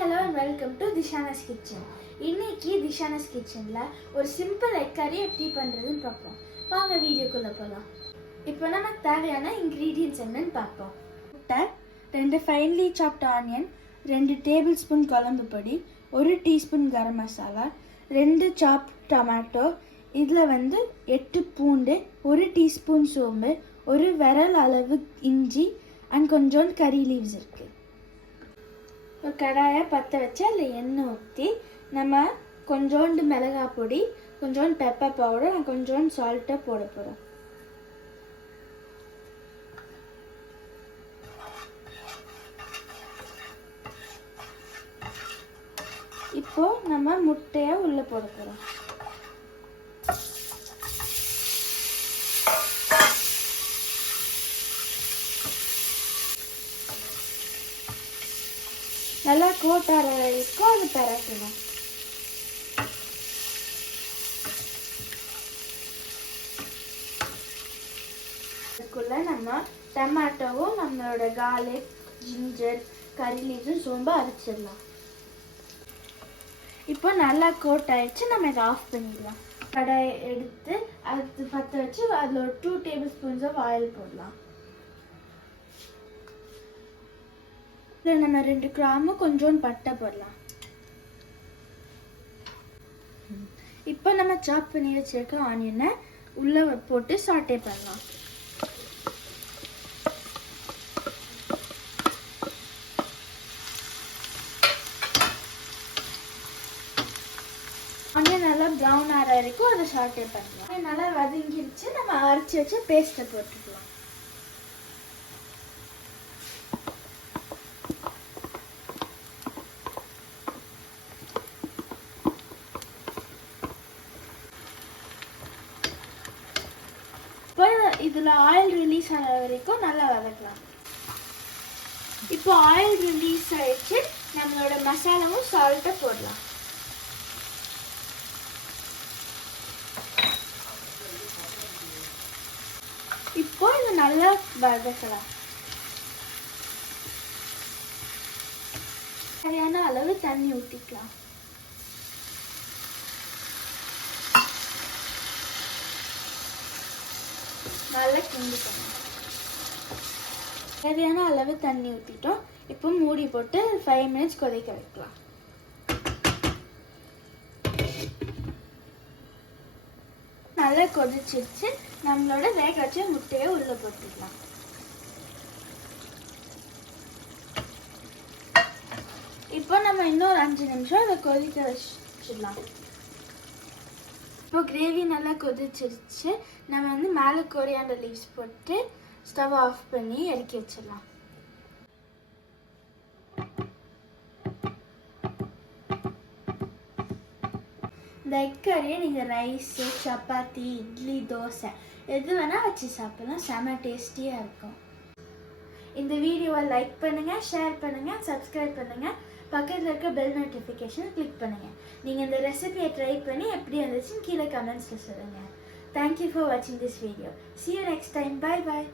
hello and welcome to Dishana's Kitchen. இன்னைக்கு Dishana's Kitchenல ஒரு simple egg கறி எப்படி பண்றதுன்னு பார்ப்போம். வாங்க வீடியோக்குள்ள போலாம். இப்போ நமக்கு தேவையான இன்கிரிடியன்ட்ஸ் என்னன்னு பார்ப்போம். முட்டை, 2 ஃபைன்லி சாப்ட் ஆனியன், 2 டேபிள்ஸ்பூன் குழம்பு பொடி, 1 டீஸ்பூன் கரம் மசாலா, 2 சாப் டொமேட்டோ, இதில் 8 பூண்டு, 1 டீஸ்பூன் சோம்பு, 1 விரல் அளவு இஞ்சி அண்ட் கொஞ்சோண்டு கறி லீவ்ஸ் இருக்குது. ஒரு கடாயை பற்ற வச்சு அதில் எண்ணெய் ஊற்றி நம்ம கொஞ்சோண்டு மிளகாய் பொடி, கொஞ்சோண்டு பெப்பர் பவுடர் அண்ட் கொஞ்சோண்டு சால்ட்டை போட போகிறோம். இப்போ நம்ம முட்டையை உள்ளே போட போகிறோம். நல்லா கோட்டார வரைக்கும் அது பரட்டணும். அதுக்குள்ள நம்ம டொமேட்டோவும் நம்மளோட கார்லிக், ஜிஞ்சர், கறி லீவ்ஸும் சோம்பு அரைச்சிடலாம். இப்போ நல்லா கோட் ஆயிடுச்சு, நம்ம இதை ஆஃப் பண்ணிடலாம். கடாயை எடுத்து அது பற்ற வச்சு அதில் ஒரு 2 டேபிள் ஸ்பூன்ஸ் ஆஃப் ஆயில் போடலாம். இதில் நம்ம 2 கிராமும் கொஞ்சோண்டு பட்டை போடலாம். இப்போ நம்ம சாப் பண்ணி வச்சிருக்க ஆனியனை உள்ளே போட்டு சாட்டே பண்ணலாம். ஆனியன் நல்லா ப்ரௌன் ஆகிற வரைக்கும் அதை சாட்டே பண்ணலாம். நல்லா வதங்கிடுச்சு, நம்ம அரைச்சி வச்சு பேஸ்ட்டை போட்டுக்கலாம். இதில் ஆயில் ரிலீஸ் ஆகிற வரைக்கும் நல்லா வதக்கலாம். இப்போ ஆயில் ரிலீஸ் ஆயிடுச்சு, நம்மளோட மசாலாவும் சால்ட்டை போடலாம். இப்போ இது நல்லா வதக்கலாம். சரியான அளவு தண்ணி ஊற்றிக்கலாம். நல்லா கிண்டிக்கணும். தேவையான அளவு தண்ணி ஊற்றிட்டோம். இப்போ மூடி போட்டு 5 மினிட்ஸ் கொதிக்க வைக்கலாம். நல்லா கொதிச்சிருச்சு, நம்மளோட வேக வச்ச முட்டையை உள்ள போட்டுக்கலாம். இப்போ நம்ம இன்னொரு 5 நிமிஷம் அதை கொதிக்க வச்சிடலாம். இப்போ கிரேவி நல்லா கொதிச்சிருச்சு, நம்ம மேலே கொரியாண்டர் லீவ்ஸ் போட்டு ஸ்டவ் ஆஃப் பண்ணி இறக்கி வச்சிடலாம். இந்த எக் கறியை நீங்கள் ரைஸு, சப்பாத்தி, இட்லி, தோசை எது வேணால் வச்சு சாப்பிடலாம். செம டேஸ்டியாக இருக்கும். இந்த வீடியோவை லைக் பண்ணுங்கள், ஷேர் பண்ணுங்கள், சப்ஸ்கிரைப் பண்ணுங்கள். பக்கத்தில் இருக்க பெல் நோட்டிஃபிகேஷன் கிளிக் பண்ணுங்கள். நீங்கள் இந்த ரெசிபியை ட்ரை பண்ணி எப்படி இருந்துச்சுன்னு கீழே கமெண்ட்ஸில் சொல்லுங்கள். தேங்க்யூ ஃபார் வாட்சிங் this video. See you next time. Bye bye.